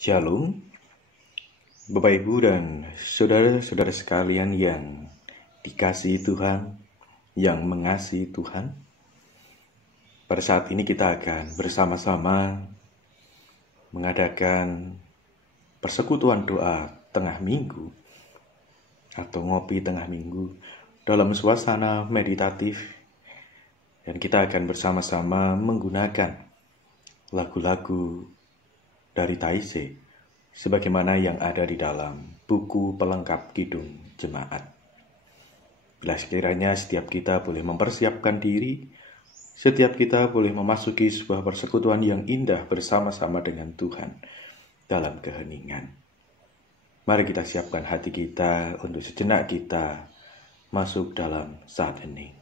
Shalom, Bapak Ibu dan saudara-saudara sekalian yang dikasihi Tuhan, yang mengasihi Tuhan. Pada saat ini kita akan bersama-sama mengadakan persekutuan doa tengah minggu atau ngopi tengah minggu dalam suasana meditatif, dan kita akan bersama-sama menggunakan lagu-lagu dari Taizé sebagaimana yang ada di dalam buku pelengkap Kidung Jemaat. Bila sekiranya setiap kita boleh mempersiapkan diri, setiap kita boleh memasuki sebuah persekutuan yang indah bersama-sama dengan Tuhan dalam keheningan. Mari kita siapkan hati kita untuk sejenak kita masuk dalam saat hening.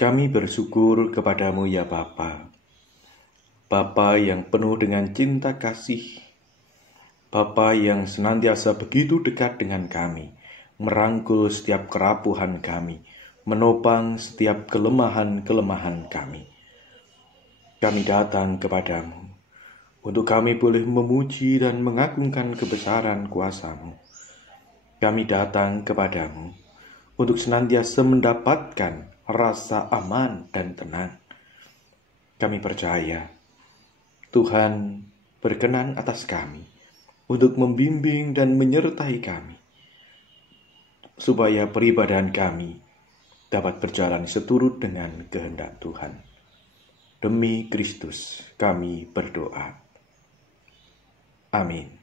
Kami bersyukur kepadamu ya Bapa, Bapa yang penuh dengan cinta kasih, Bapa yang senantiasa begitu dekat dengan kami, merangkul setiap kerapuhan kami, menopang setiap kelemahan-kelemahan kami. Kami datang kepadamu, untuk kami boleh memuji dan mengagungkan kebesaran kuasa-Mu. Kami datang kepadamu, untuk senantiasa mendapatkan rasa aman dan tenang. Kami percaya Tuhan berkenan atas kami untuk membimbing dan menyertai kami, supaya peribadahan kami dapat berjalan seturut dengan kehendak Tuhan. Demi Kristus kami berdoa. Amin.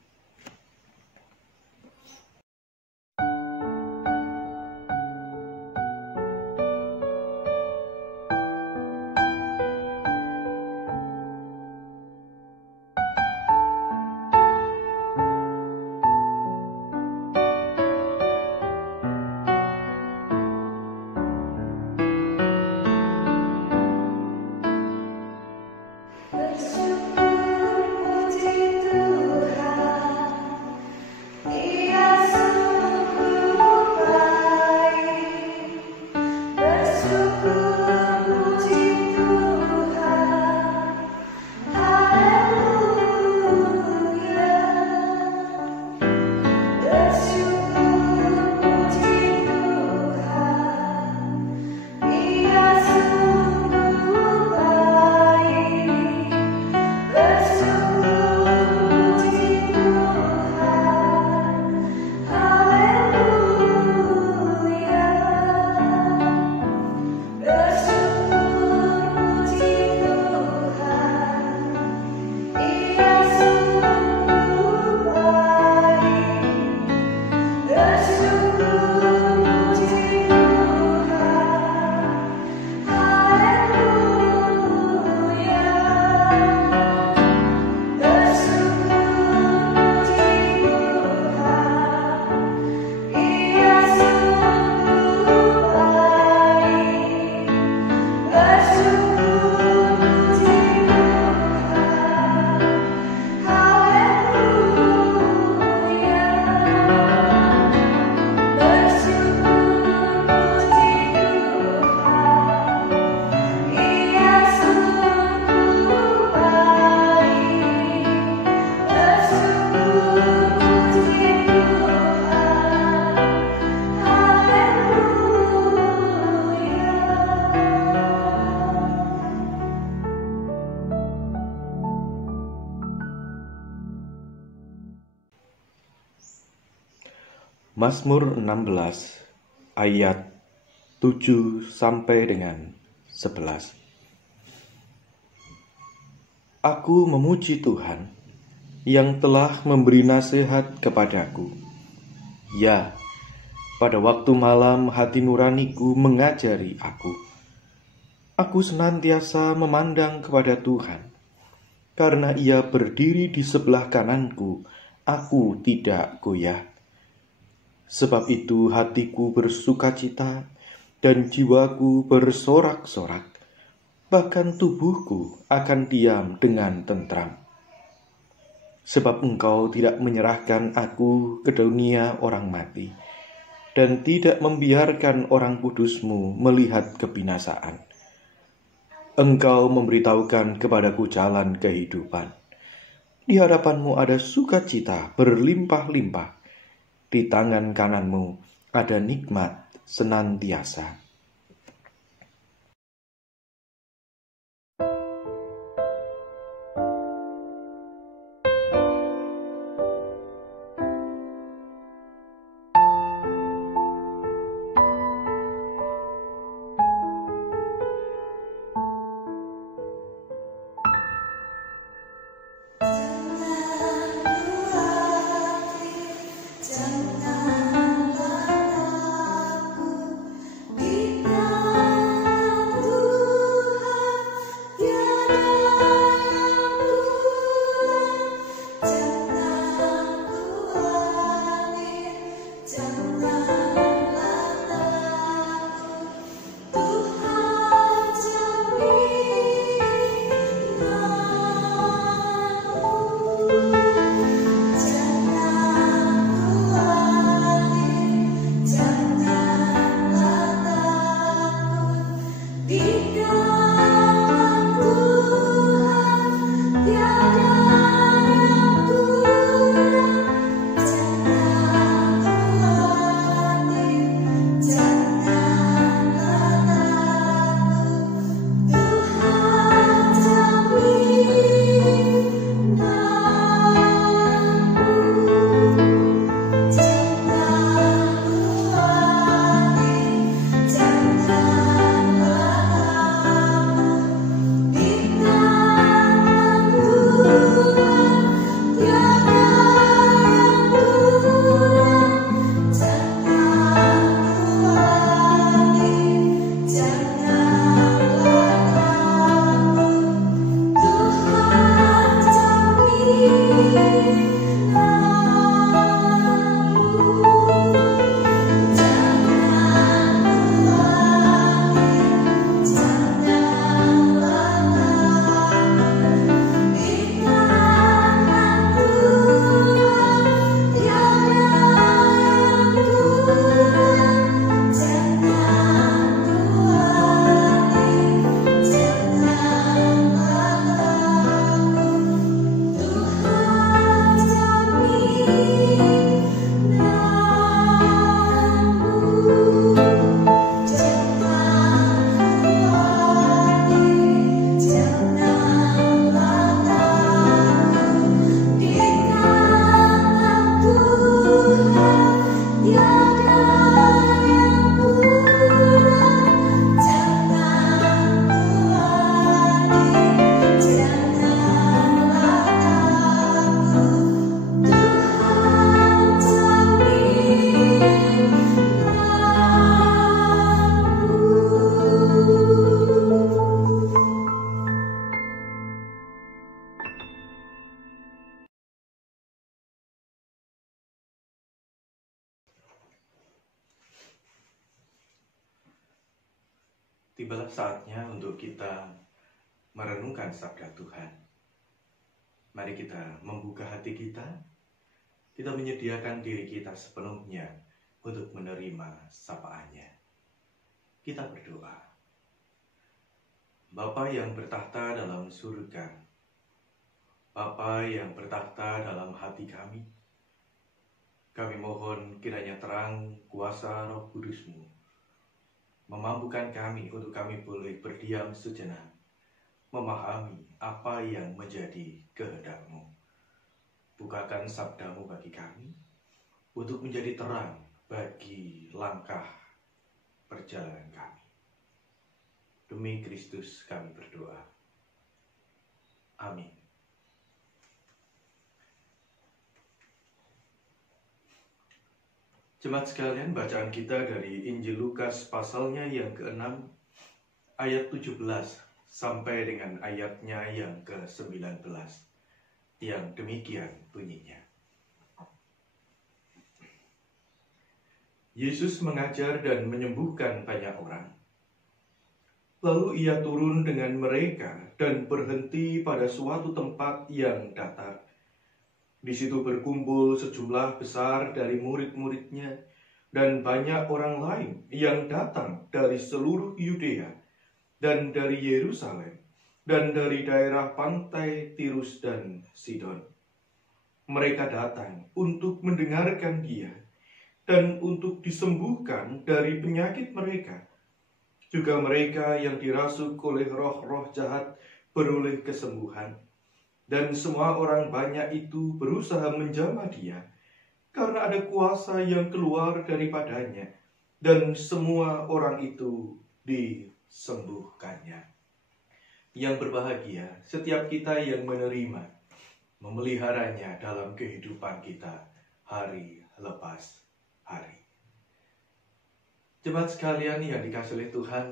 Mazmur 16 ayat 7 sampai dengan 11. Aku memuji Tuhan yang telah memberi nasihat kepadaku. Ya, pada waktu malam hati nuraniku mengajari aku. Aku senantiasa memandang kepada Tuhan. Karena Ia berdiri di sebelah kananku, aku tidak goyah. Sebab itu hatiku bersukacita dan jiwaku bersorak-sorak, bahkan tubuhku akan diam dengan tentram. Sebab Engkau tidak menyerahkan aku ke dunia orang mati, dan tidak membiarkan orang kudus-Mu melihat kebinasaan. Engkau memberitahukan kepadaku jalan kehidupan. Di hadapan-Mu ada sukacita berlimpah-limpah. Di tangan kanan-Mu ada nikmat senantiasa. Tibalah saatnya untuk kita merenungkan sabda Tuhan. Mari kita membuka hati kita menyediakan diri kita sepenuhnya untuk menerima sapaan-Nya. Kita berdoa. Bapa yang bertahta dalam surga, Bapa yang bertahta dalam hati kami mohon kiranya terang kuasa Roh Kudus-Mu memampukan kami untuk kami boleh berdiam sejenak, memahami apa yang menjadi kehendak-Mu. Bukakan sabda-Mu bagi kami, untuk menjadi terang bagi langkah perjalanan kami. Demi Kristus kami berdoa. Amin. Jemaat sekalian, bacaan kita dari Injil Lukas pasalnya yang ke-6, ayat 17 sampai dengan ayatnya yang ke-19, yang demikian bunyinya. Yesus mengajar dan menyembuhkan banyak orang. Lalu ia turun dengan mereka dan berhenti pada suatu tempat yang datar. Di situ berkumpul sejumlah besar dari murid-muridnya dan banyak orang lain yang datang dari seluruh Yudea dan dari Yerusalem dan dari daerah pantai Tirus dan Sidon. Mereka datang untuk mendengarkan Dia dan untuk disembuhkan dari penyakit mereka. Juga mereka yang dirasuk oleh roh-roh jahat beroleh kesembuhan. Dan semua orang banyak itu berusaha menjamah Dia, karena ada kuasa yang keluar daripadanya, dan semua orang itu disembuhkannya. Yang berbahagia setiap kita yang menerima, memeliharanya dalam kehidupan kita hari lepas hari. Jemaat sekalian yang dikasihi oleh Tuhan,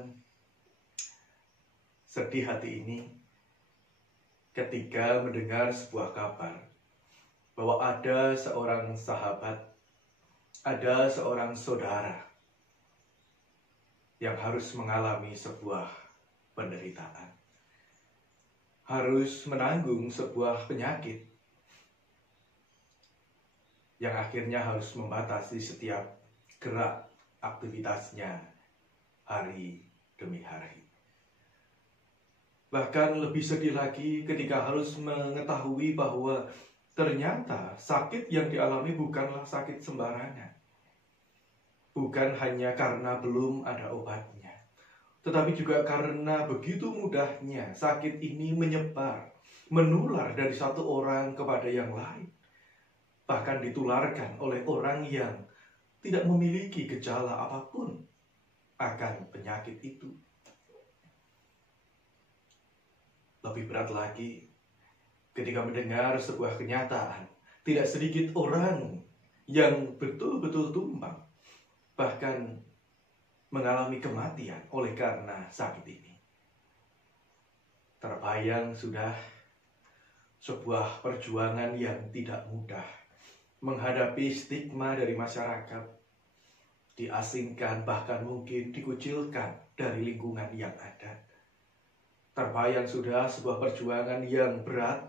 sedih hati ini ketika mendengar sebuah kabar bahwa ada seorang sahabat, ada seorang saudara yang harus mengalami sebuah penderitaan, harus menanggung sebuah penyakit yang akhirnya harus membatasi setiap gerak aktivitasnya hari demi hari. Bahkan lebih sedih lagi ketika harus mengetahui bahwa ternyata sakit yang dialami bukanlah sakit sembarangan. Bukan hanya karena belum ada obatnya, tetapi juga karena begitu mudahnya sakit ini menyebar, menular dari satu orang kepada yang lain. Bahkan ditularkan oleh orang yang tidak memiliki gejala apapun akan penyakit itu. Lebih berat lagi ketika mendengar sebuah kenyataan, tidak sedikit orang yang betul-betul tumbang, bahkan mengalami kematian oleh karena sakit ini. Terbayang sudah sebuah perjuangan yang tidak mudah menghadapi stigma dari masyarakat, diasingkan, bahkan mungkin dikucilkan dari lingkungan yang ada. Terbayang sudah sebuah perjuangan yang berat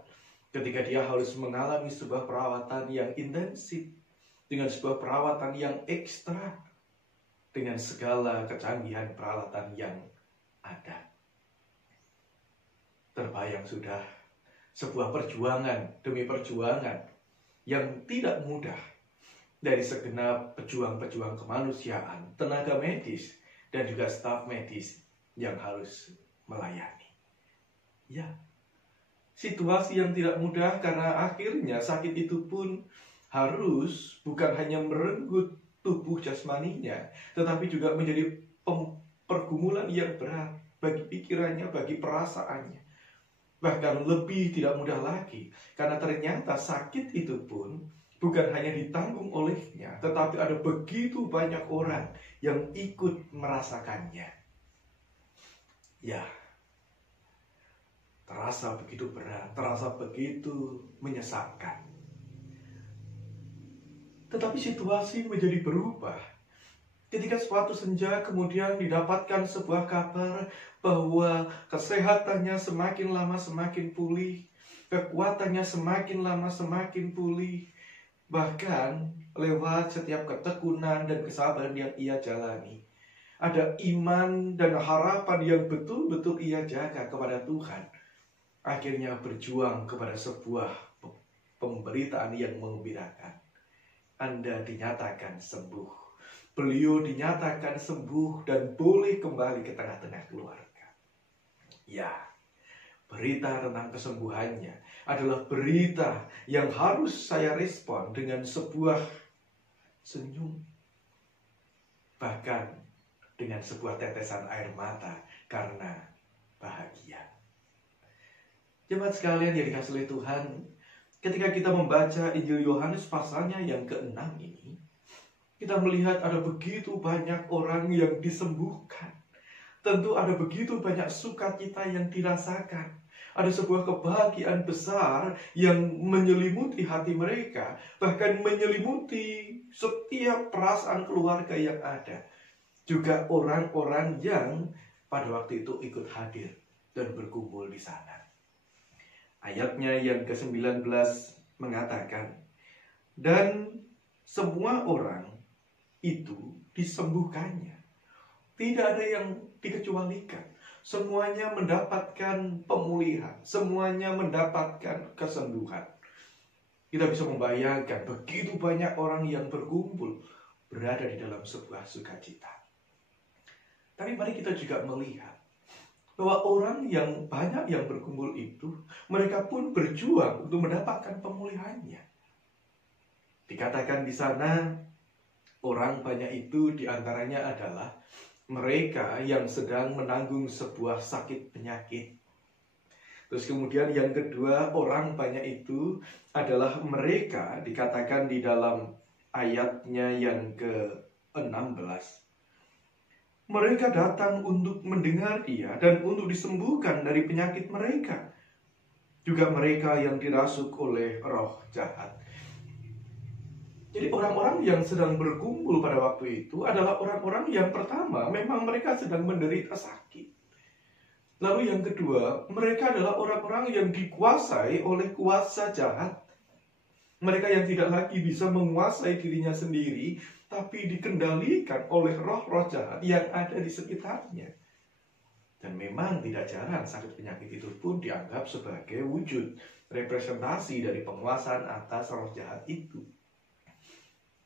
ketika dia harus mengalami sebuah perawatan yang intensif, dengan sebuah perawatan yang ekstra, dengan segala kecanggihan peralatan yang ada. Terbayang sudah sebuah perjuangan demi perjuangan yang tidak mudah dari segenap pejuang-pejuang kemanusiaan, tenaga medis, dan juga staf medis yang harus melayani. Ya, situasi yang tidak mudah karena akhirnya sakit itu pun harus bukan hanya merenggut tubuh jasmaninya, tetapi juga menjadi pergumulan yang berat bagi pikirannya, bagi perasaannya. Bahkan lebih tidak mudah lagi, karena ternyata sakit itu pun bukan hanya ditanggung olehnya, tetapi ada begitu banyak orang yang ikut merasakannya. Ya, terasa begitu berat, terasa begitu menyesakkan. Tetapi situasi menjadi berubah ketika suatu senja kemudian didapatkan sebuah kabar bahwa kesehatannya semakin lama semakin pulih, kekuatannya semakin lama semakin pulih. Bahkan lewat setiap ketekunan dan kesabaran yang ia jalani, ada iman dan harapan yang betul-betul ia jaga kepada Tuhan. Akhirnya berjuang kepada sebuah pemberitaan yang menggembirakan. Anda dinyatakan sembuh. Beliau dinyatakan sembuh dan boleh kembali ke tengah-tengah keluarga. Ya, berita tentang kesembuhannya adalah berita yang harus saya respon dengan sebuah senyum. Bahkan dengan sebuah tetesan air mata karena bahagia. Jemaat sekalian yang dikasihi oleh Tuhan, ketika kita membaca Injil Yohanes pasalnya yang ke-6 ini, kita melihat ada begitu banyak orang yang disembuhkan. Tentu ada begitu banyak sukacita yang dirasakan. Ada sebuah kebahagiaan besar yang menyelimuti hati mereka, bahkan menyelimuti setiap perasaan keluarga yang ada. Juga orang-orang yang pada waktu itu ikut hadir dan berkumpul di sana. Ayatnya yang ke-19 mengatakan, dan semua orang itu disembuhkannya. Tidak ada yang dikecualikan. Semuanya mendapatkan pemulihan, semuanya mendapatkan kesembuhan. Kita bisa membayangkan begitu banyak orang yang berkumpul berada di dalam sebuah sukacita. Tapi mari kita juga melihat bahwa orang yang banyak yang berkumpul itu, mereka pun berjuang untuk mendapatkan pemulihannya. Dikatakan di sana, orang banyak itu diantaranya adalah mereka yang sedang menanggung sebuah sakit penyakit. Terus kemudian yang kedua, orang banyak itu adalah mereka, dikatakan di dalam ayatnya yang ke-16. Mereka datang untuk mendengar dia dan untuk disembuhkan dari penyakit mereka. Juga mereka yang dirasuk oleh roh jahat. Jadi orang-orang yang sedang berkumpul pada waktu itu adalah orang-orang yang pertama, memang mereka sedang menderita sakit. Lalu yang kedua, mereka adalah orang-orang yang dikuasai oleh kuasa jahat. Mereka yang tidak lagi bisa menguasai dirinya sendiri, tapi dikendalikan oleh roh-roh jahat yang ada di sekitarnya. Dan memang tidak jarang sakit penyakit itu pun dianggap sebagai wujud representasi dari penguasaan atas roh jahat itu.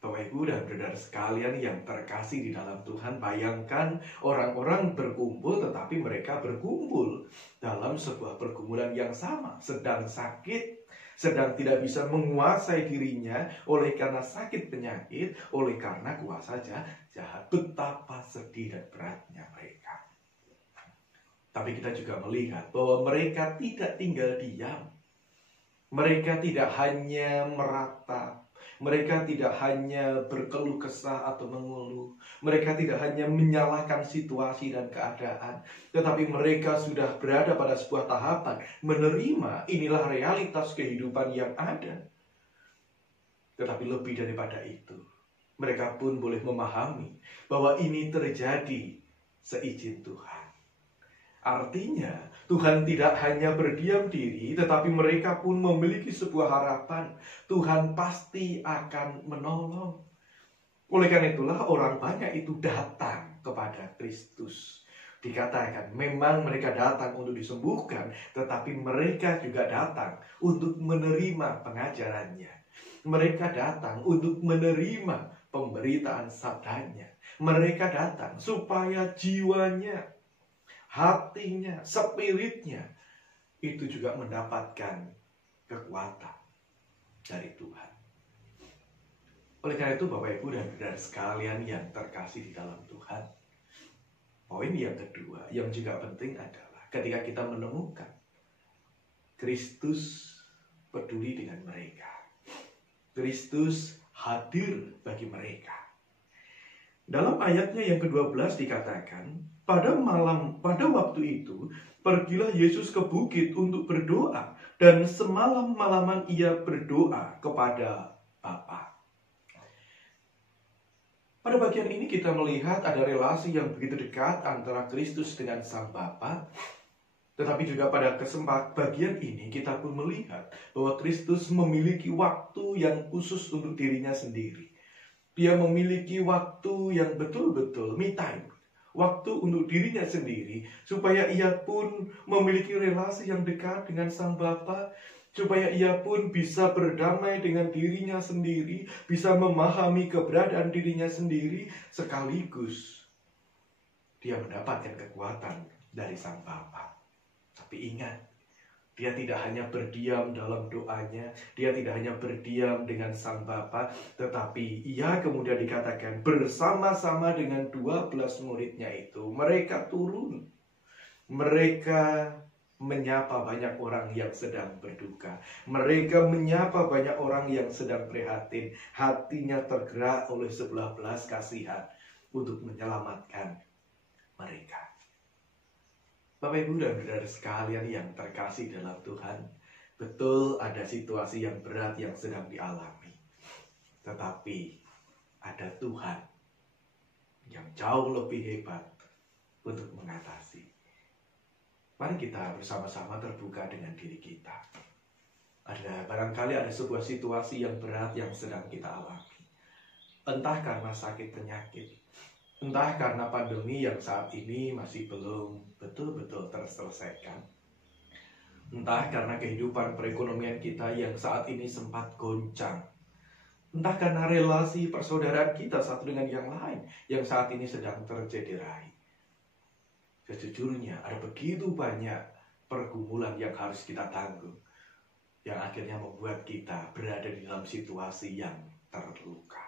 Bapak Ibu dan saudara sekalian yang terkasih di dalam Tuhan, bayangkan orang-orang berkumpul tetapi mereka berkumpul dalam sebuah pergumulan yang sama, sedang sakit, sedang tidak bisa menguasai dirinya oleh karena sakit penyakit, oleh karena kuasa jahat. Betapa sedih dan beratnya mereka. Tapi kita juga melihat bahwa mereka tidak tinggal diam. Mereka tidak hanya meratap. Mereka tidak hanya berkeluh kesah atau mengeluh. Mereka tidak hanya menyalahkan situasi dan keadaan. Tetapi mereka sudah berada pada sebuah tahapan menerima inilah realitas kehidupan yang ada. Tetapi lebih daripada itu, mereka pun boleh memahami bahwa ini terjadi seizin Tuhan. Artinya, Tuhan tidak hanya berdiam diri, tetapi mereka pun memiliki sebuah harapan. Tuhan pasti akan menolong. Oleh karena itulah orang banyak itu datang kepada Kristus. Dikatakan memang mereka datang untuk disembuhkan, tetapi mereka juga datang untuk menerima pengajarannya. Mereka datang untuk menerima pemberitaan sabdanya. Mereka datang supaya jiwanya, hatinya, spiritnya itu juga mendapatkan kekuatan dari Tuhan. Oleh karena itu Bapak Ibu dan saudara sekalian yang terkasih di dalam Tuhan, poin yang kedua yang juga penting adalah ketika kita menemukan Kristus peduli dengan mereka, Kristus hadir bagi mereka. Dalam ayatnya yang ke-12 dikatakan, pada waktu itu, pergilah Yesus ke bukit untuk berdoa, dan semalam-malaman ia berdoa kepada Bapa. Pada bagian ini kita melihat ada relasi yang begitu dekat antara Kristus dengan Sang Bapa. Tetapi juga pada bagian ini kita pun melihat bahwa Kristus memiliki waktu yang khusus untuk dirinya sendiri. Dia memiliki waktu yang betul-betul me time. Waktu untuk dirinya sendiri, supaya ia pun memiliki relasi yang dekat dengan Sang Bapa, supaya ia pun bisa berdamai dengan dirinya sendiri, bisa memahami keberadaan dirinya sendiri, sekaligus dia mendapatkan kekuatan dari Sang Bapa. Tapi ingat, dia tidak hanya berdiam dalam doanya, dia tidak hanya berdiam dengan Sang Bapa, tetapi ia kemudian dikatakan bersama-sama dengan 12 muridnya itu, mereka turun. Mereka menyapa banyak orang yang sedang berduka. Mereka menyapa banyak orang yang sedang prihatin. Hatinya tergerak oleh sebelah belas kasihan untuk menyelamatkan mereka. Bapak Ibu dan saudara sekalian yang terkasih dalam Tuhan, betul ada situasi yang berat yang sedang dialami. Tetapi ada Tuhan yang jauh lebih hebat untuk mengatasi. Mari kita bersama-sama terbuka dengan diri kita. Barangkali ada sebuah situasi yang berat yang sedang kita alami. Entah karena sakit penyakit, entah karena pandemi yang saat ini masih belum betul-betul terselesaikan, entah karena kehidupan perekonomian kita yang saat ini sempat goncang, entah karena relasi persaudaraan kita satu dengan yang lain yang saat ini sedang tercederai. Sejujurnya ada begitu banyak pergumulan yang harus kita tanggung, yang akhirnya membuat kita berada di dalam situasi yang terluka.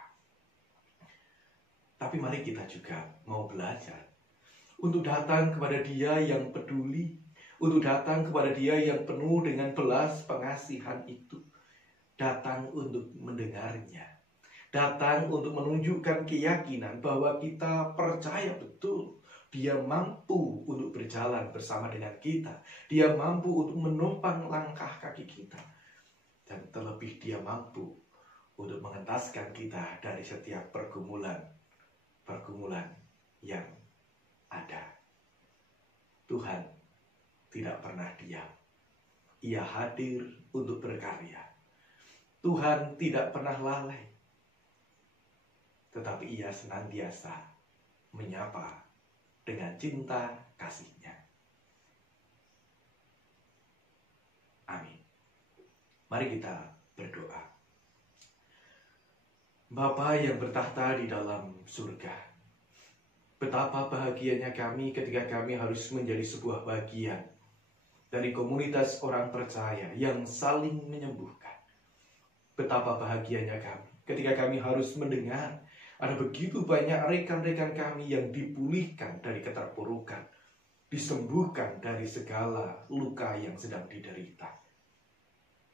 Tapi mari kita juga mau belajar untuk datang kepada Dia yang peduli, untuk datang kepada Dia yang penuh dengan belas pengasihan itu. Datang untuk mendengarnya, datang untuk menunjukkan keyakinan bahwa kita percaya betul Dia mampu untuk berjalan bersama dengan kita. Dia mampu untuk menopang langkah kaki kita. Dan terlebih Dia mampu untuk mengentaskan kita dari setiap pergumulan yang ada. Tuhan tidak pernah diam. Ia hadir untuk berkarya. Tuhan tidak pernah lalai. Tetapi Ia senantiasa menyapa dengan cinta kasih-Nya. Amin. Mari kita berdoa. Bapa yang bertahta di dalam surga, betapa bahagianya kami ketika kami harus menjadi sebuah bagian dari komunitas orang percaya yang saling menyembuhkan. Betapa bahagianya kami ketika kami harus mendengar ada begitu banyak rekan-rekan kami yang dipulihkan dari keterpurukan, disembuhkan dari segala luka yang sedang diderita.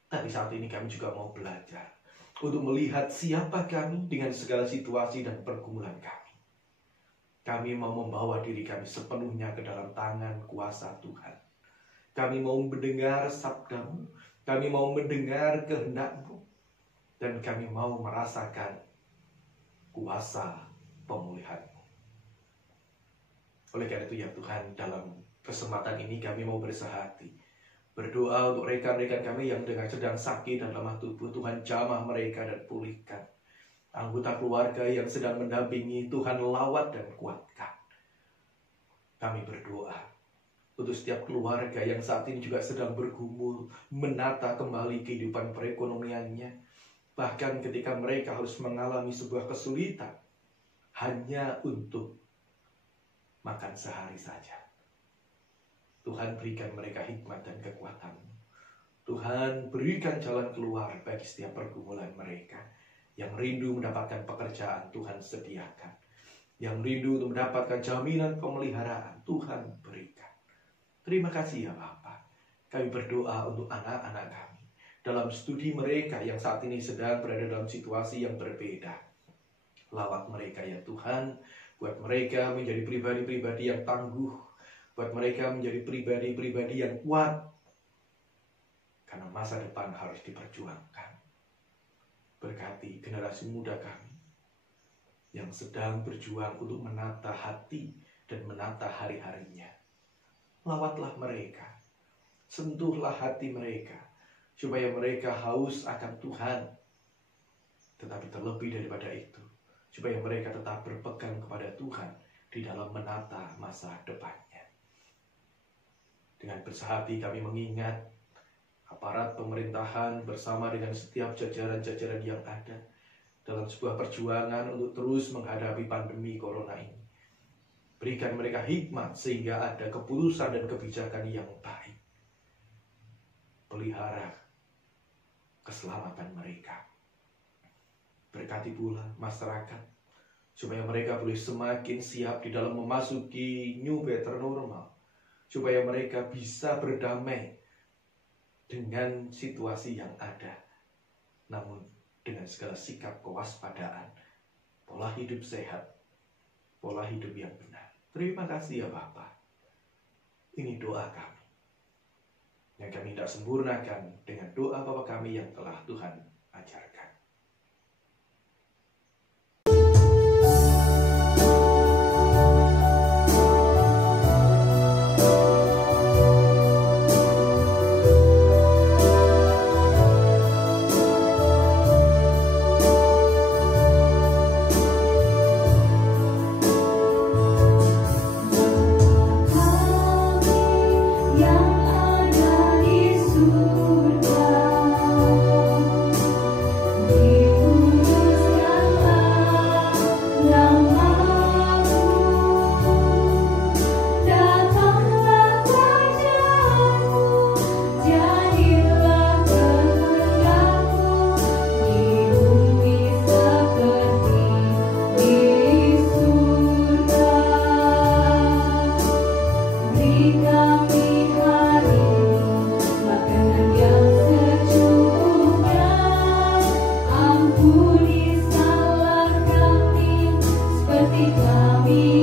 Tapi saat ini kami juga mau belajar untuk melihat siapa kami dengan segala situasi dan pergumulan kami. Kami mau membawa diri kami sepenuhnya ke dalam tangan kuasa Tuhan. Kami mau mendengar sabda-Mu, kami mau mendengar kehendak-Mu, dan kami mau merasakan kuasa pemulihan-Mu. Oleh karena itu ya Tuhan, dalam kesempatan ini kami mau bersehati, berdoa untuk rekan-rekan kami yang sedang sakit dan lemah tubuh. Tuhan jamah mereka dan pulihkan. Anggota keluarga yang sedang mendampingi, Tuhan lawat dan kuatkan. Kami berdoa untuk setiap keluarga yang saat ini juga sedang bergumul, menata kembali kehidupan perekonomiannya. Bahkan ketika mereka harus mengalami sebuah kesulitan hanya untuk makan sehari saja. Tuhan berikan mereka hikmat dan kekuatan. Tuhan berikan jalan keluar bagi setiap pergumulan mereka. Yang rindu mendapatkan pekerjaan, Tuhan sediakan. Yang rindu untuk mendapatkan jaminan pemeliharaan, Tuhan berikan. Terima kasih ya Bapa. Kami berdoa untuk anak-anak kami dalam studi mereka yang saat ini sedang berada dalam situasi yang berbeda. Lawat mereka ya Tuhan. Buat mereka menjadi pribadi-pribadi yang tangguh. Buat mereka menjadi pribadi-pribadi yang kuat. Karena masa depan harus diperjuangkan. Berkati generasi muda kami yang sedang berjuang untuk menata hati dan menata hari-harinya. Lawatlah mereka. Sentuhlah hati mereka. Supaya mereka haus akan Tuhan. Tetapi terlebih daripada itu, supaya mereka tetap berpegang kepada Tuhan di dalam menata masa depannya. Dengan bersehati kami mengingat aparat pemerintahan bersama dengan setiap jajaran-jajaran yang ada dalam sebuah perjuangan untuk terus menghadapi pandemi corona ini. Berikan mereka hikmat sehingga ada keputusan dan kebijakan yang baik. Pelihara keselamatan mereka. Berkati pula masyarakat supaya mereka boleh semakin siap di dalam memasuki new better normal. Supaya mereka bisa berdamai dengan situasi yang ada. Namun dengan segala sikap kewaspadaan, pola hidup sehat, pola hidup yang benar. Terima kasih ya Bapa. Ini doa kami. Yang kami tidak sempurnakan dengan doa Bapa kami yang telah Tuhan ajarkan. kami